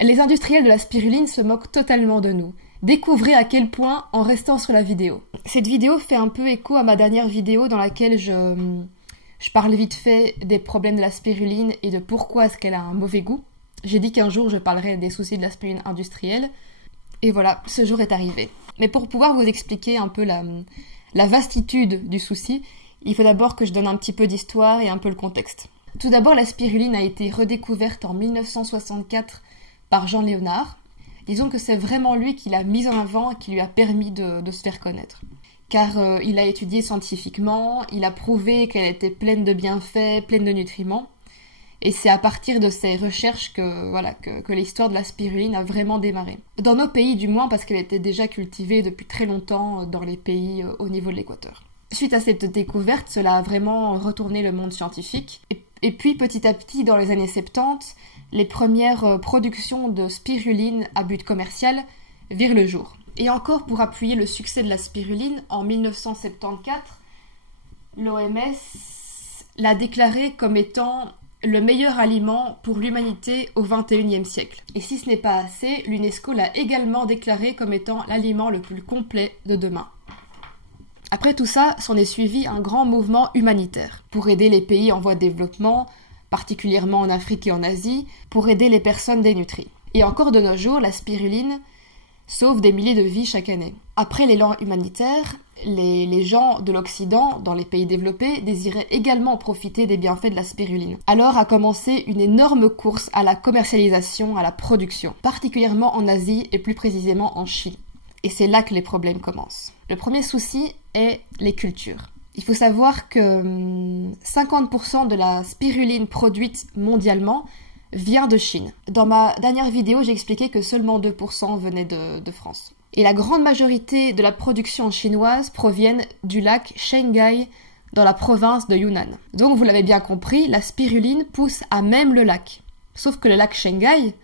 Les industriels de la spiruline se moquent totalement de nous. Découvrez à quel point en restant sur la vidéo. Cette vidéo fait un peu écho à ma dernière vidéo dans laquelle je parle vite fait des problèmes de la spiruline et de pourquoi est-ce qu'elle a un mauvais goût. J'ai dit qu'un jour je parlerais des soucis de la spiruline industrielle. Et voilà, ce jour est arrivé. Mais pour pouvoir vous expliquer un peu la vastitude du souci, il faut d'abord que je donne un petit peu d'histoire et un peu le contexte. Tout d'abord, la spiruline a été redécouverte en 1964 par Jean Léonard. Disons que c'est vraiment lui qui l'a mise en avant et qui lui a permis de se faire connaître. Car il a étudié scientifiquement, il a prouvé qu'elle était pleine de bienfaits, pleine de nutriments. Et c'est à partir de ces recherches que l'histoire de la spiruline a vraiment démarré. Dans nos pays du moins, parce qu'elle était déjà cultivée depuis très longtemps dans les pays au niveau de l'équateur. Suite à cette découverte, cela a vraiment retourné le monde scientifique. Et puis petit à petit, dans les années 70, les premières productions de spiruline à but commercial virent le jour. Et encore pour appuyer le succès de la spiruline, en 1974, l'OMS l'a déclaré comme étant le meilleur aliment pour l'humanité au XXIe siècle. Et si ce n'est pas assez, l'UNESCO l'a également déclaré comme étant l'aliment le plus complet de demain. Après tout ça, s'en est suivi un grand mouvement humanitaire pour aider les pays en voie de développement, particulièrement en Afrique et en Asie, pour aider les personnes dénutries. Et encore de nos jours, la spiruline sauve des milliers de vies chaque année. Après l'élan humanitaire, les gens de l'Occident, dans les pays développés, désiraient également profiter des bienfaits de la spiruline. Alors a commencé une énorme course à la commercialisation, à la production, particulièrement en Asie et plus précisément en Chine. Et c'est là que les problèmes commencent. Le premier souci est les cultures. Il faut savoir que 50% de la spiruline produite mondialement vient de Chine. Dans ma dernière vidéo, j'ai expliqué que seulement 2% venaient de France. Et la grande majorité de la production chinoise proviennent du lac Qinghai dans la province de Yunnan. Donc vous l'avez bien compris, la spiruline pousse à même le lac. Sauf que le lac Qinghai,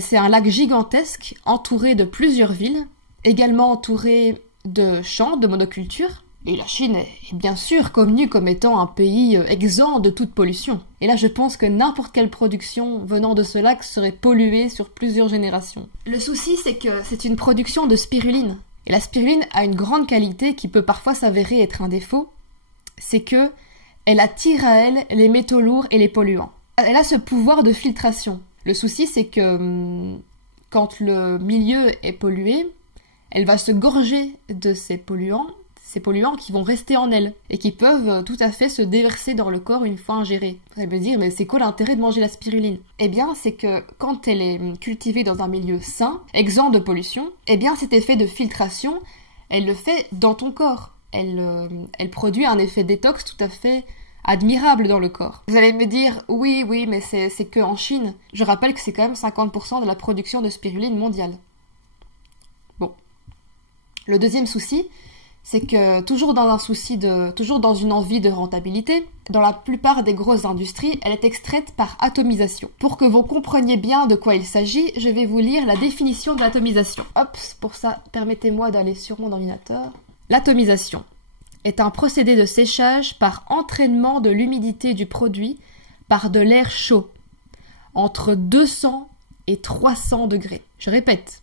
c'est un lac gigantesque entouré de plusieurs villes, également entouré de champs de monoculture. Et la Chine est bien sûr connue comme étant un pays exempt de toute pollution. Et là, je pense que n'importe quelle production venant de ce lac serait polluée sur plusieurs générations. Le souci, c'est que c'est une production de spiruline. Et la spiruline a une grande qualité qui peut parfois s'avérer être un défaut. C'est que elle attire à elle les métaux lourds et les polluants. Elle a ce pouvoir de filtration. Le souci, c'est que quand le milieu est pollué, elle va se gorger de ces polluants qui vont rester en elle et qui peuvent tout à fait se déverser dans le corps une fois ingérés. Vous allez me dire, mais c'est quoi l'intérêt de manger la spiruline? Eh bien, c'est que quand elle est cultivée dans un milieu sain, exempt de pollution, eh bien cet effet de filtration, elle le fait dans ton corps. Elle produit un effet détox tout à fait admirable dans le corps. Vous allez me dire, oui, mais c'est que en Chine. Je rappelle que c'est quand même 50% de la production de spiruline mondiale. Bon. Le deuxième souci, c'est que toujours dans une envie de rentabilité, dans la plupart des grosses industries, elle est extraite par atomisation. Pour que vous compreniez bien de quoi il s'agit, je vais vous lire la définition de l'atomisation. Hop, pour ça, permettez-moi d'aller sur mon ordinateur. L'atomisation est un procédé de séchage par entraînement de l'humidité du produit par de l'air chaud, entre 200 et 300 degrés. Je répète,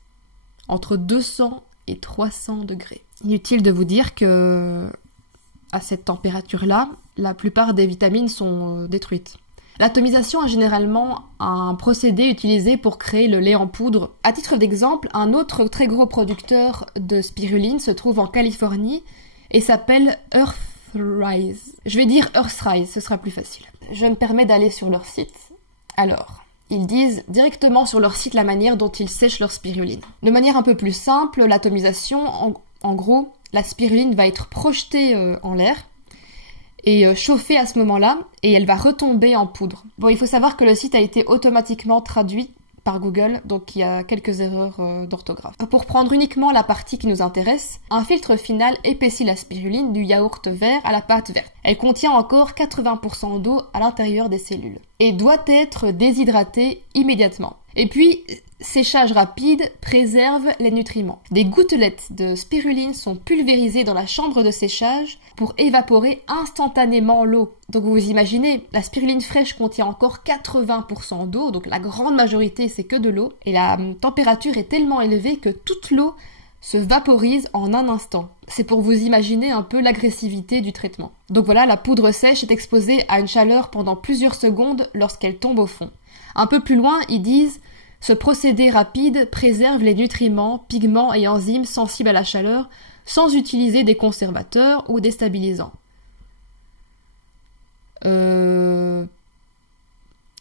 entre 200 et 300 degrés. Inutile de vous dire que, à cette température-là, la plupart des vitamines sont détruites. L'atomisation est généralement un procédé utilisé pour créer le lait en poudre. À titre d'exemple, un autre très gros producteur de spiruline se trouve en Californie et s'appelle Earthrise. Je vais dire Earthrise, ce sera plus facile. Je me permets d'aller sur leur site. Alors, ils disent directement sur leur site la manière dont ils sèchent leur spiruline. De manière un peu plus simple, l'atomisation, en gros, la spiruline va être projetée en l'air et chauffée à ce moment-là, et elle va retomber en poudre. Bon, il faut savoir que le site a été automatiquement traduit par Google, donc il y a quelques erreurs d'orthographe. Pour prendre uniquement la partie qui nous intéresse, un filtre final épaissit la spiruline du yaourt vert à la pâte verte. Elle contient encore 80% d'eau à l'intérieur des cellules et doit être déshydratée immédiatement. Et puis, séchage rapide préserve les nutriments. Des gouttelettes de spiruline sont pulvérisées dans la chambre de séchage pour évaporer instantanément l'eau. Donc vous imaginez, la spiruline fraîche contient encore 80% d'eau, donc la grande majorité c'est que de l'eau, et la température est tellement élevée que toute l'eau se vaporise en un instant. C'est pour vous imaginer un peu l'agressivité du traitement. Donc voilà, la poudre sèche est exposée à une chaleur pendant plusieurs secondes lorsqu'elle tombe au fond. Un peu plus loin, ils disent « Ce procédé rapide préserve les nutriments, pigments et enzymes sensibles à la chaleur sans utiliser des conservateurs ou des stabilisants. »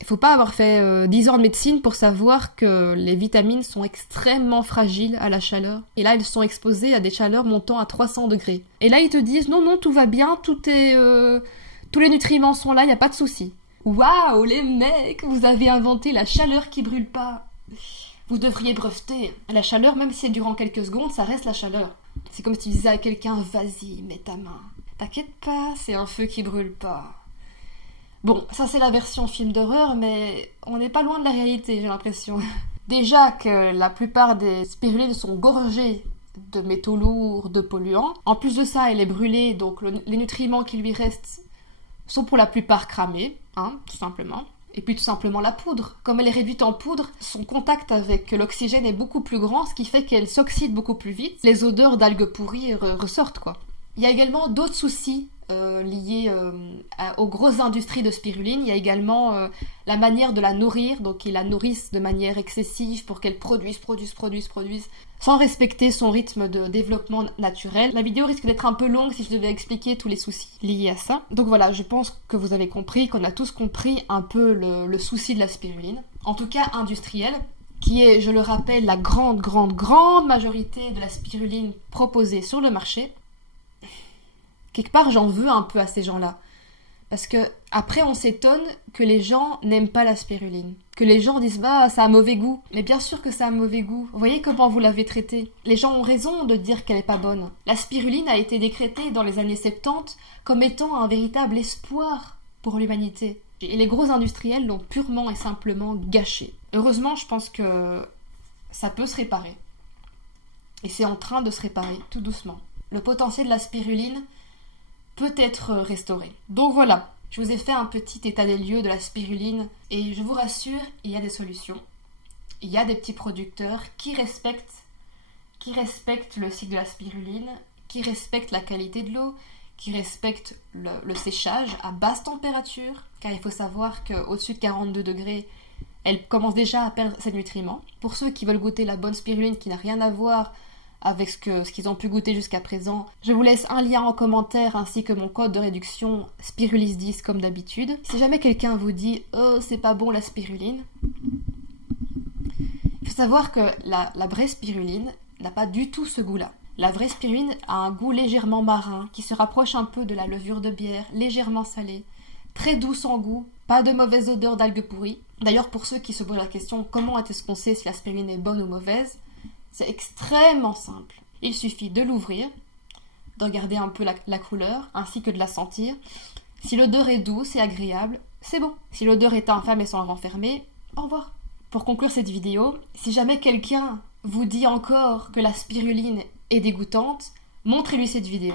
Il faut pas avoir fait 10 ans de médecine pour savoir que les vitamines sont extrêmement fragiles à la chaleur. Et là, elles sont exposées à des chaleurs montant à 300 degrés. Et là, ils te disent « Non, tout va bien, tous les nutriments sont là, il n'y a pas de souci. » Waouh, les mecs, vous avez inventé la chaleur qui brûle pas. Vous devriez breveter. La chaleur, même si elle dure en quelques secondes, ça reste la chaleur. C'est comme si tu disais à quelqu'un, vas-y, mets ta main. T'inquiète pas, c'est un feu qui brûle pas. Bon, ça c'est la version film d'horreur, mais on n'est pas loin de la réalité, j'ai l'impression. Déjà que la plupart des spirulines sont gorgées de métaux lourds, de polluants. En plus de ça, elle est brûlée, donc les nutriments qui lui restent sont pour la plupart cramés, tout simplement. Et puis tout simplement la poudre. Comme elle est réduite en poudre, son contact avec l'oxygène est beaucoup plus grand, ce qui fait qu'elle s'oxyde beaucoup plus vite. Les odeurs d'algues pourries ressortent, quoi. Il y a également d'autres soucis liés aux grosses industries de spiruline. Il y a également la manière de la nourrir, donc ils la nourrissent de manière excessive pour qu'elle produise, sans respecter son rythme de développement naturel. La vidéo risque d'être un peu longue si je devais expliquer tous les soucis liés à ça. Donc voilà, je pense que vous avez compris, qu'on a tous compris un peu le souci de la spiruline, en tout cas industrielle, qui est, je le rappelle, la grande majorité de la spiruline proposée sur le marché. Quelque part, j'en veux un peu à ces gens-là. Parce que après, on s'étonne que les gens n'aiment pas la spiruline. Que les gens disent « Bah, ça a mauvais goût ». Mais bien sûr que ça a mauvais goût. Vous voyez comment vous l'avez traitée. Les gens ont raison de dire qu'elle n'est pas bonne. La spiruline a été décrétée dans les années 70 comme étant un véritable espoir pour l'humanité. Et les gros industriels l'ont purement et simplement gâchée. Heureusement, je pense que ça peut se réparer. Et c'est en train de se réparer, tout doucement. Le potentiel de la spiruline peut être restauré. Donc voilà, je vous ai fait un petit état des lieux de la spiruline et je vous rassure, il y a des solutions. Il y a des petits producteurs qui respectent le cycle de la spiruline, qui respectent la qualité de l'eau, qui respectent le séchage à basse température, car il faut savoir qu'au-dessus de 42 degrés, elle commence déjà à perdre ses nutriments. Pour ceux qui veulent goûter la bonne spiruline qui n'a rien à voir avec ce qu'ils ont pu goûter jusqu'à présent, je vous laisse un lien en commentaire ainsi que mon code de réduction Spirulis10 comme d'habitude. Si jamais quelqu'un vous dit « Oh, c'est pas bon la spiruline », il faut savoir que la vraie spiruline n'a pas du tout ce goût-là. La vraie spiruline a un goût légèrement marin, qui se rapproche un peu de la levure de bière, légèrement salée, très douce en goût, pas de mauvaise odeur d'algues pourries. D'ailleurs, pour ceux qui se posent la question « Comment est-ce qu'on sait si la spiruline est bonne ou mauvaise ?» C'est extrêmement simple. Il suffit de l'ouvrir, de regarder un peu la couleur, ainsi que de la sentir. Si l'odeur est douce et agréable, c'est bon. Si l'odeur est infâme et sans renfermer, au revoir. Pour conclure cette vidéo, si jamais quelqu'un vous dit encore que la spiruline est dégoûtante, montrez-lui cette vidéo.